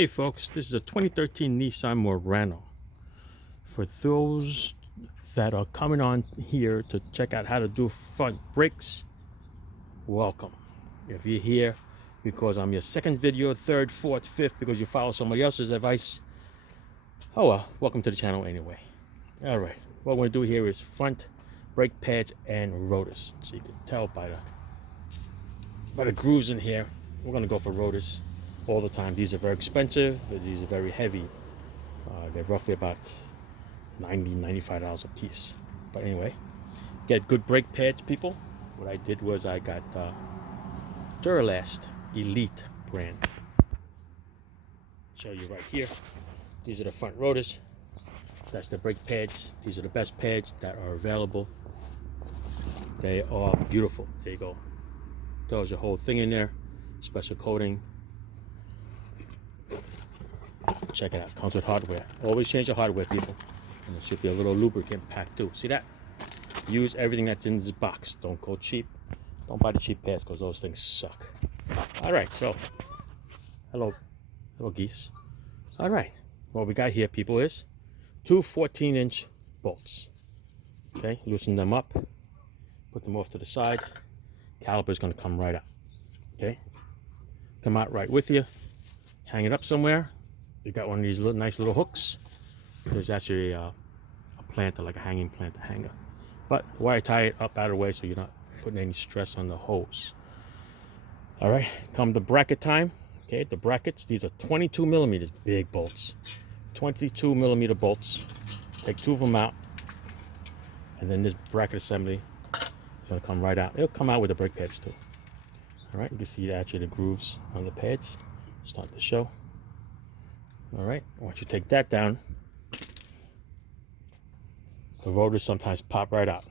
Hey folks, this is a 2013 Nissan Murano. For those that are coming on here to check out how to do front brakes, welcome. If you're here because I'm your second video, third, fourth, fifth, because you follow somebody else's advice, oh well, welcome to the channel anyway. Alright, what we're going to do here is front brake pads and rotors. So you can tell by the grooves in here, we're going to go for rotors all the time. These are very expensive, these are very heavy. They're roughly about $95 a piece. But anyway, get good brake pads, people. What I did was I got Duralast Elite brand. Show you right here. These are the front rotors. That's the brake pads. These are the best pads that are available. They are beautiful. There you go. Throws your whole thing in there. Special coating. Check it out. Comes with hardware. Always change your hardware, people. And there should be a little lubricant pack too. See that? Use everything that's in this box. Don't go cheap. Don't buy the cheap pads because those things suck. All right, so hello geese. All right, what we got here, people, is two 14-inch bolts. Okay, loosen them up. Put them off to the side. Caliper is going to come right out. Okay, come out right with you. Hang it up somewhere. You got one of these nice little hooks. There's actually a planter, like a hanging planter hanger. But wire tie it up out of the way so you're not putting any stress on the hose. All right, come the bracket time. Okay, the brackets, these are 22 millimeters, big bolts. 22 millimeter bolts. Take two of them out. And then this bracket assembly is going to come right out. It'll come out with the brake pads too. All right, you can see actually the grooves on the pads start to show. All right, once you take that down, the rotors sometimes pop right out.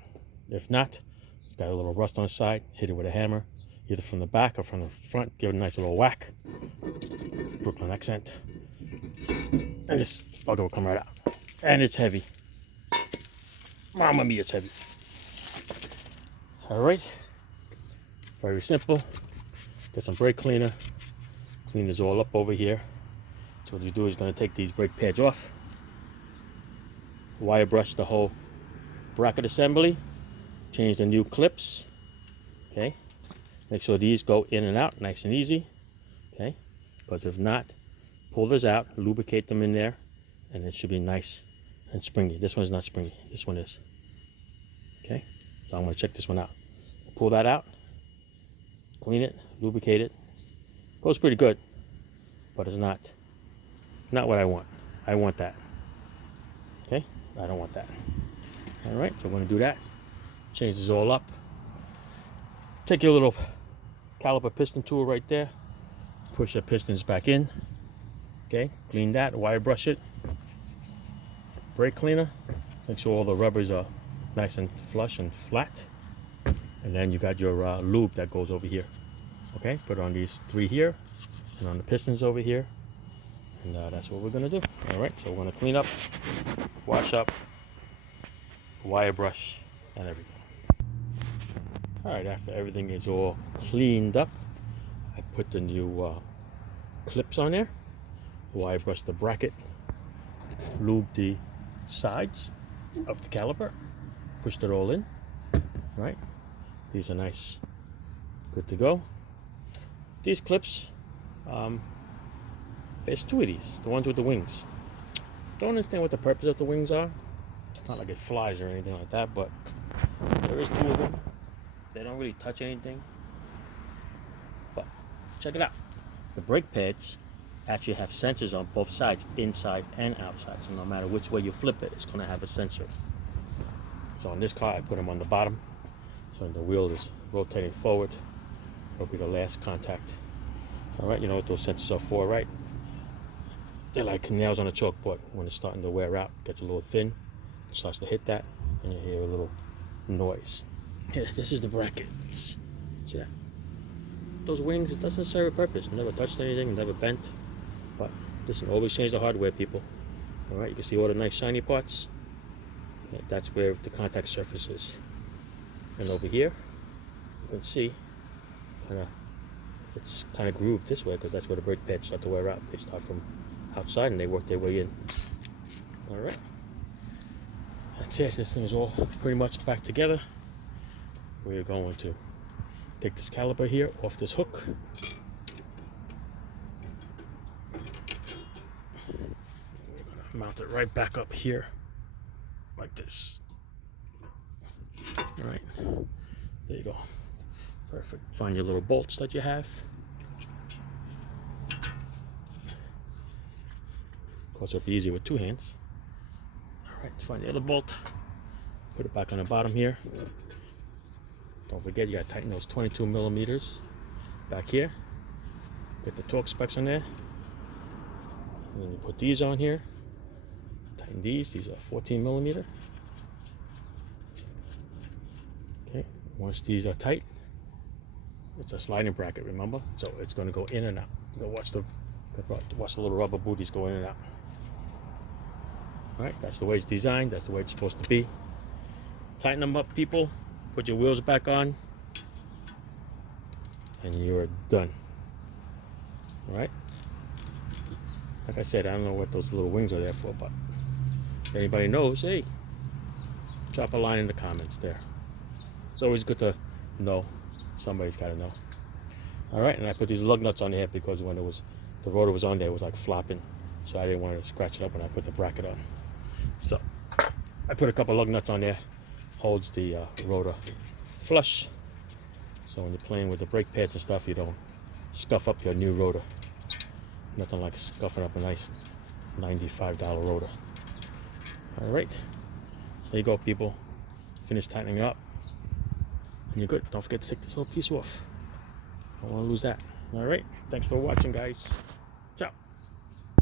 If not, it's got a little rust on the side. Hit it with a hammer, either from the back or from the front. Give it a nice little whack. Brooklyn accent. And this bugger will come right out. And it's heavy. Mamma mia, it's heavy. All right, very simple. Get some brake cleaner. Clean this all up over here. So what you do is going to take these brake pads off, wire brush the whole bracket assembly, change the new clips. Okay, make sure these go in and out nice and easy. Okay, because if not, pull this out, lubricate them in there, and it should be nice and springy. This one's not springy, this one is. Okay, so I'm going to check this one out. Pull that out, clean it, lubricate it. Goes pretty good, but it's not what I want. I want that. Okay, I don't want that. All right, so I'm going to do that. Change this all up. Take your little caliper piston tool right there. Push the pistons back in. Okay, clean that, wire brush it. Brake cleaner. Make sure all the rubbers are nice and flush and flat. And then you got your lube that goes over here. Okay, put on these three here and on the pistons over here. And that's what we're going to do. All right, so we're going to clean up, wash up, wire brush, and everything. All right, after everything is all cleaned up, I put the new clips on there, wire brush the bracket, lube the sides of the caliper, pushed it all in. All right, these are nice, good to go. These clips, there's two of these, the ones with the wings. Don't understand what the purpose of the wings are. It's not like it flies or anything like that, but there is two of them. They don't really touch anything. But check it out. The brake pads actually have sensors on both sides, inside and outside. So no matter which way you flip it, it's going to have a sensor. So on this car, I put them on the bottom. So the wheel is rotating forward. That'll be the last contact. All right, you know what those sensors are for, right? They're like nails on a chalkboard. When it's starting to wear out, it gets a little thin, it starts to hit that, and you hear a little noise. Yeah, this is the brackets. See that? Those wings, it doesn't serve a purpose. It never touched anything, never bent. But listen, always change the hardware, people. All right, you can see all the nice shiny parts. Okay, that's where the contact surface is. And over here, you can see kind of it's kind of grooved this way because that's where the brake pads start to wear out. They start from outside and they work their way in. All right, that's it. This thing is all pretty much back together. We're going to take this caliper here off this hook. We're gonna mount it right back up here like this. All right, there you go. Perfect. Find your little bolts that you have. Of course, it'll be easier with two hands. All right, find the other bolt. Put it back on the bottom here. Don't forget, you gotta tighten those 22 millimeters back here. Get the torque specs on there. And then you put these on here. Tighten these. These are 14 millimeter. Okay. Once these are tight, it's a sliding bracket, remember? So it's going to go in and out. You go watch the little rubber booties go in and out. All right, that's the way it's designed. That's the way it's supposed to be. Tighten them up, people. Put your wheels back on, and you're done. All right. Like I said, I don't know what those little wings are there for, but if anybody knows, hey, drop a line in the comments there. It's always good to know. Somebody's got to know. All right, and I put these lug nuts on here because when the rotor was on there, it was like flopping, so I didn't want to scratch it up when I put the bracket on. So I put a couple lug nuts on there. Holds the rotor flush, so when you're playing with the brake pads and stuff, you don't scuff up your new rotor. Nothing like scuffing up a nice $95 rotor. All right, there you go, people. Finish tightening up, and you're good. Don't forget to take this little piece off. I don't want to lose that. All right, thanks for watching, guys.